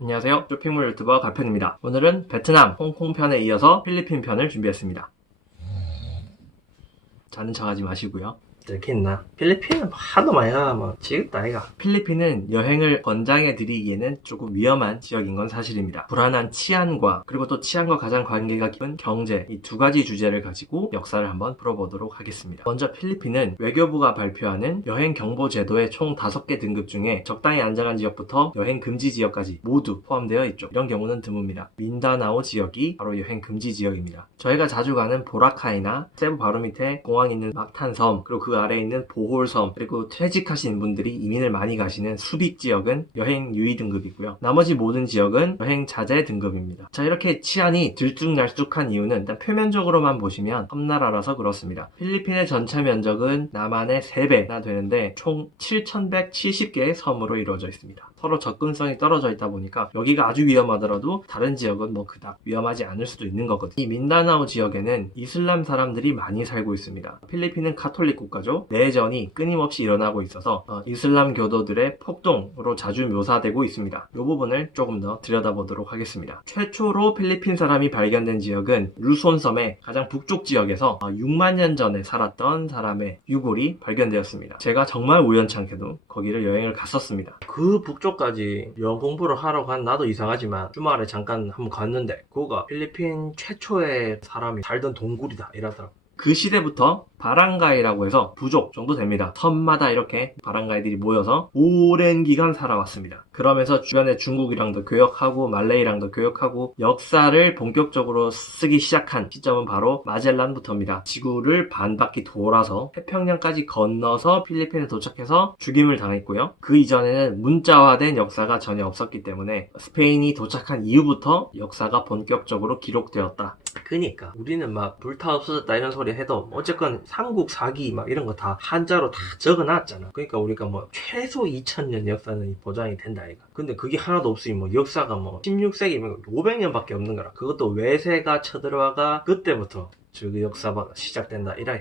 안녕하세요. 쇼핑몰 유튜버 가편입니다. 오늘은 베트남, 홍콩 편에 이어서 필리핀 편을 준비했습니다. 자는 척하지 마시고요. 이렇게 있나? 필리핀은 하도 많이 가, 지겹다, 아이가. 필리핀은 여행을 권장해 드리기에는 조금 위험한 지역인 건 사실입니다. 불안한 치안과, 그리고 또 치안과 가장 관계가 깊은 경제, 이 두 가지 주제를 가지고 역사를 한번 풀어보도록 하겠습니다. 먼저 필리핀은 외교부가 발표하는 여행 경보 제도의 총 5개 등급 중에 적당히 안전한 지역부터 여행 금지 지역까지 모두 포함되어 있죠. 이런 경우는 드뭅니다. 민다나오 지역이 바로 여행 금지 지역입니다. 저희가 자주 가는 보라카이나 세부 바로 밑에 공항이 있는 막탄섬, 그리고 그 아래에 있는 보홀섬, 그리고 퇴직하신 분들이 이민을 많이 가시는 수빅 지역은 여행 유의 등급이고요. 나머지 모든 지역은 여행 자제 등급입니다. 자, 이렇게 치안이 들쭉날쭉한 이유는 일단 표면적으로만 보시면 섬나라라서 그렇습니다. 필리핀의 전체 면적은 남한의 3배나 되는데 총 7,170개의 섬으로 이루어져 있습니다. 서로 접근성이 떨어져 있다 보니까 여기가 아주 위험하더라도 다른 지역은 그닥 위험하지 않을 수도 있는 거거든요. 이 민다나오 지역에는 이슬람 사람들이 많이 살고 있습니다. 필리핀은 카톨릭 국가죠. 내전이 끊임없이 일어나고 있어서 이슬람 교도들의 폭동으로 자주 묘사되고 있습니다. 이 부분을 조금 더 들여다보도록 하겠습니다. 최초로 필리핀 사람이 발견된 지역은 루손섬의 가장 북쪽 지역에서 6만 년 전에 살았던 사람의 유골이 발견되었습니다. 제가 정말 우연찮게도 거기를 여행을 갔었습니다. 그 북쪽까지 영어 공부를 하러 간 나도 이상하지만 주말에 잠깐 한번 갔는데 그거가 필리핀 최초의 사람이 살던 동굴이다 이러더라고. 그 시대부터 바랑가이라고 해서 부족 정도 됩니다. 섬마다 이렇게 바랑가이들이 모여서 오랜 기간 살아왔습니다. 그러면서 주변에 중국이랑도 교역하고 말레이랑도 교역하고 역사를 본격적으로 쓰기 시작한 시점은 바로 마젤란부터입니다. 지구를 반바퀴 돌아서 태평양까지 건너서 필리핀에 도착해서 죽임을 당했고요. 그 이전에는 문자화된 역사가 전혀 없었기 때문에 스페인이 도착한 이후부터 역사가 본격적으로 기록되었다. 그니까 우리는 불타 없어졌다 이런 소리 해도 어쨌건 삼국 사기 이런 거 다 한자로 다 적어놨잖아. 그러니까 우리가 최소 2000년 역사는 보장이 된다 이거. 근데 그게 하나도 없으니 역사가 16세기면 500년밖에 없는 거라. 그것도 외세가 쳐들어와가 그때부터 그 역사가 시작된다 이라.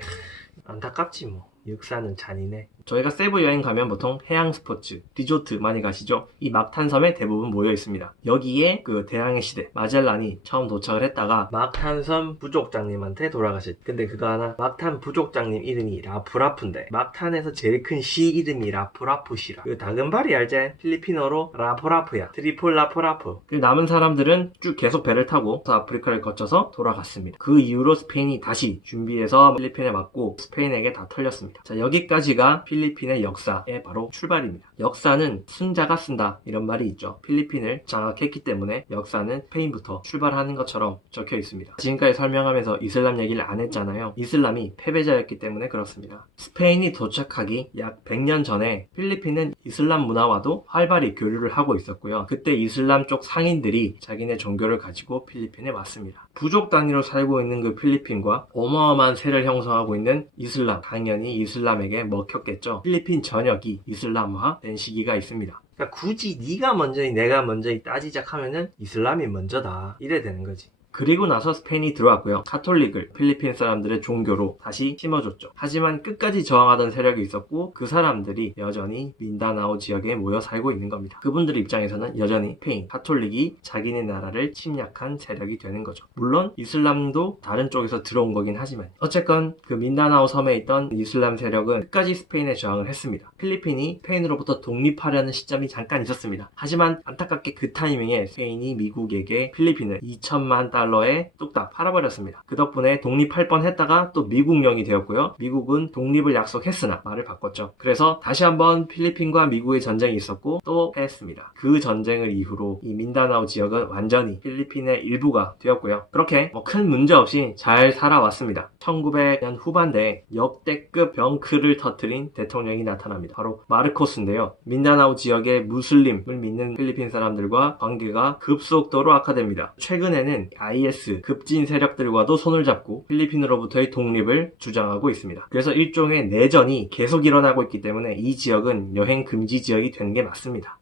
안타깝지 역사는 잔인해. 저희가 세부 여행 가면 보통 해양 스포츠, 리조트 많이 가시죠? 이 막탄섬에 대부분 모여 있습니다. 여기에 그 대항해 시대 마젤란이 처음 도착을 했다가 막탄섬 부족장님한테 돌아가셨. 근데 그거 하나 막탄 부족장님 이름이 라프라프인데 막탄에서 제일 큰 시 이름이 라프라프시라. 그 다금바리 알제? 필리핀어로 라프라프야. 트리폴 라프라프. 남은 사람들은 쭉 계속 배를 타고 아프리카를 거쳐서 돌아갔습니다. 그 이후로 스페인이 다시 준비해서 필리핀에 맞고 스페인에게 다 털렸습니다. 자, 여기까지가 필리핀의 역사의 바로 출발입니다. 역사는 순자가 쓴다 이런 말이 있죠. 필리핀을 장악했기 때문에 역사는 스페인부터 출발하는 것처럼 적혀 있습니다. 지금까지 설명하면서 이슬람 얘기를 안 했잖아요. 이슬람이 패배자였기 때문에 그렇습니다. 스페인이 도착하기 약 100년 전에 필리핀은 이슬람 문화와도 활발히 교류를 하고 있었고요. 그때 이슬람 쪽 상인들이 자기네 종교를 가지고 필리핀에 왔습니다. 부족 단위로 살고 있는 그 필리핀과 어마어마한 세를 형성하고 있는 이슬람, 당연히 이슬람에게 먹혔겠죠. 필리핀 전역이 이슬람화된 시기가 있습니다. 그러니까 굳이 네가 먼저니 내가 먼저니 따지작 하면은 이슬람이 먼저다 이래 되는 거지. 그리고 나서 스페인이 들어왔고요. 카톨릭을 필리핀 사람들의 종교로 다시 심어줬죠. 하지만 끝까지 저항하던 세력이 있었고 그 사람들이 여전히 민다나오 지역에 모여 살고 있는 겁니다. 그분들 입장에서는 여전히 스페인, 카톨릭이 자기네 나라를 침략한 세력이 되는 거죠. 물론 이슬람도 다른 쪽에서 들어온 거긴 하지만 어쨌건 그 민다나오 섬에 있던 이슬람 세력은 끝까지 스페인에 저항을 했습니다. 필리핀이 스페인으로부터 독립하려는 시점이 잠깐 있었습니다. 하지만 안타깝게 그 타이밍에 스페인이 미국에게 필리핀을 2천만 달러에 뚝딱 팔아버렸습니다. 그 덕분에 독립할 뻔했다가 또 미국령이 되었고요. 미국은 독립을 약속했으나 말을 바꿨죠. 그래서 다시 한번 필리핀과 미국의 전쟁이 있었고 또 패했습니다. 그 전쟁을 이후로 이 민다나오 지역은 완전히 필리핀의 일부가 되었고요. 그렇게 큰 문제 없이 잘 살아왔습니다. 1900년 후반대에 역대급 병크를 터뜨린 대통령이 나타납니다. 바로 마르코스인데요. 민다나오 지역의 무슬림을 믿는 필리핀 사람들과 관계가 급속도로 악화됩니다. 최근에는 IS 급진 세력들과도 손을 잡고 필리핀으로부터의 독립을 주장하고 있습니다. 그래서 일종의 내전이 계속 일어나고 있기 때문에 이 지역은 여행 금지 지역이 되는 게 맞습니다.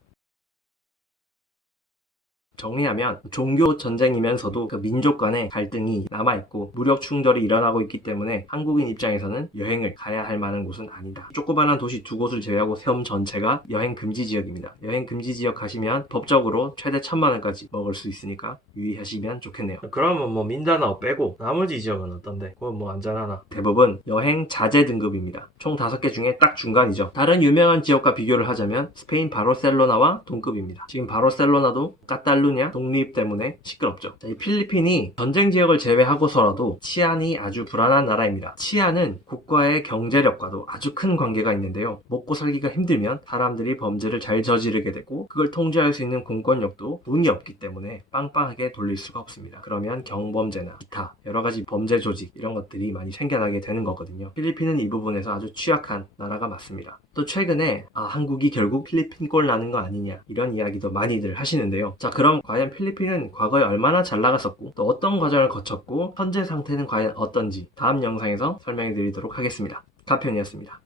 정리하면 종교 전쟁이면서도 그 민족 간의 갈등이 남아있고 무력 충돌이 일어나고 있기 때문에 한국인 입장에서는 여행을 가야 할 만한 곳은 아니다. 조그만한 도시 두 곳을 제외하고 섬 전체가 여행 금지 지역입니다. 여행 금지 지역 가시면 법적으로 최대 1,000만 원까지 먹을 수 있으니까 유의하시면 좋겠네요. 그러면 뭐 민다나오 빼고 나머지 지역은 어떤데? 그건 뭐 안전하나? 대부분 여행 자제 등급입니다. 총 5개 중에 딱 중간이죠. 다른 유명한 지역과 비교를 하자면 스페인 바르셀로나와 동급입니다. 지금 바르셀로나도 카탈루냐 독립 때문에 시끄럽죠. 자, 이 필리핀이 전쟁 지역을 제외하고서라도 치안이 아주 불안한 나라입니다. 치안은 국가의 경제력과도 아주 큰 관계가 있는데요. 먹고 살기가 힘들면 사람들이 범죄를 잘 저지르게 되고 그걸 통제할 수 있는 공권력도 운이 없기 때문에 빵빵하게 돌릴 수가 없습니다. 그러면 경범죄나 기타 여러 가지 범죄 조직 이런 것들이 많이 생겨나게 되는 거거든요. 필리핀은 이 부분에서 아주 취약한 나라가 맞습니다. 또 최근에 한국이 결국 필리핀 꼴 나는 거 아니냐 이런 이야기도 많이들 하시는데요. 자, 그럼 과연 필리핀은 과거에 얼마나 잘 나갔었고 또 어떤 과정을 거쳤고 현재 상태는 과연 어떤지 다음 영상에서 설명해 드리도록 하겠습니다. 가편이었습니다.